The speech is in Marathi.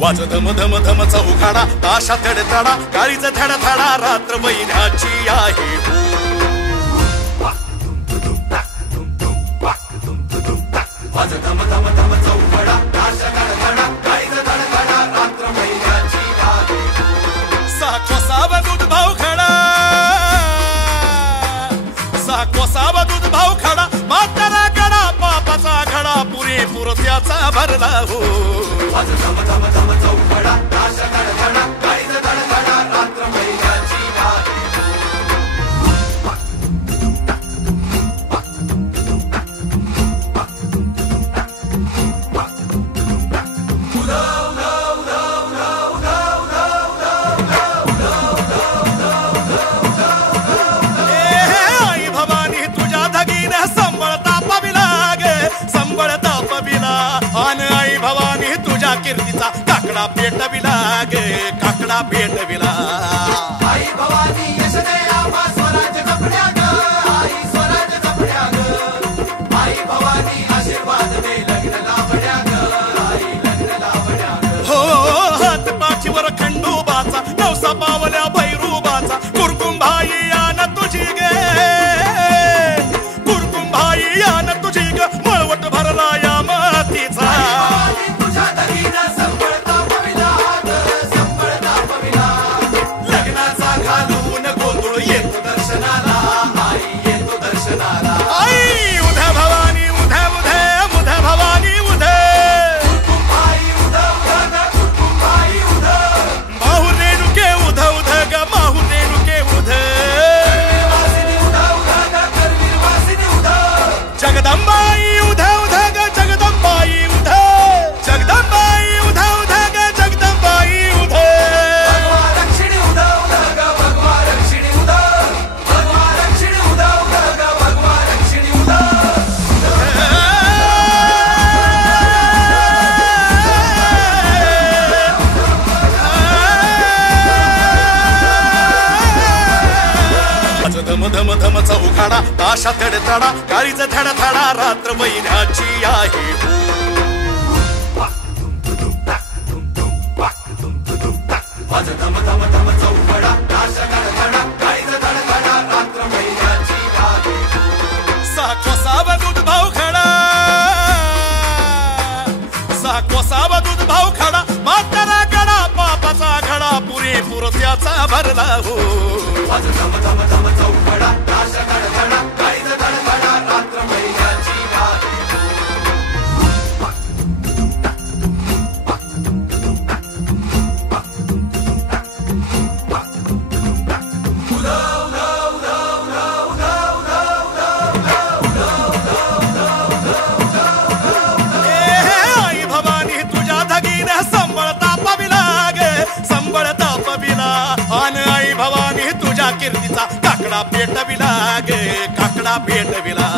वाज धम धम धम चौघाडा ताशा तडतडा काळीज धडधडा रात्र महिन्याची आहे हो वाज धम धम धम चौघाडा ताशा तडतडा काळीज धडधडा रात्र महिन्याची आहे हो सहा कोसावा दूध भाव खडा सहा कोसावा दूध भाव खडा म्हातारा गडा पापाचा घडा पुरेपूर त्याचा भरला हो वाज धम धम धम चौघाडा ताशा तडतडा काळीज धडधडा रात्र महिन्याची आहे कीर्तीचा काकडा पेटविला गे काकडा पेटविला आई भवानी यश दे आम्हा स्वराज्य जपण्या ग आई स्वराज्य जपण्या ग आई भवानी आशीर्वाद दे लग्न लावण्या ग आई लग्न लावण्या ग हो हात पाठीवर खंडोबाचा नवसा पावल्या भैरूबाचा कुरकुंभाई यान तुझी गे कुरकुंभाई यान तुझी ग मळवट भरला या मातीचा धम धम धम चौघाडा ताशा तडतडा काळीज धडधडा रात्र महिन्याची आहे हो वाज धम धम धम चौघाडा ताशा तडतडा काळीज धडधडा रात्र महिन्याची आहे हो सहा कोसावा दूध भाव खडा सहा कोसावा दूध भाव खडा म्हातारा गडा पापाचा घडा पुरेपूर त्याचा भरला हो वाज धम धम धम चौघाडा ताशा तडतडा काळीज धडधडा रात्र महिन्याची आहे आई भवानी तुझ्या धगीने संबळता पविला गे संबळता पविला आन आई भवानी तुझ्या कीर्तीचा काकडा पेटविला गे काकडा पेटविला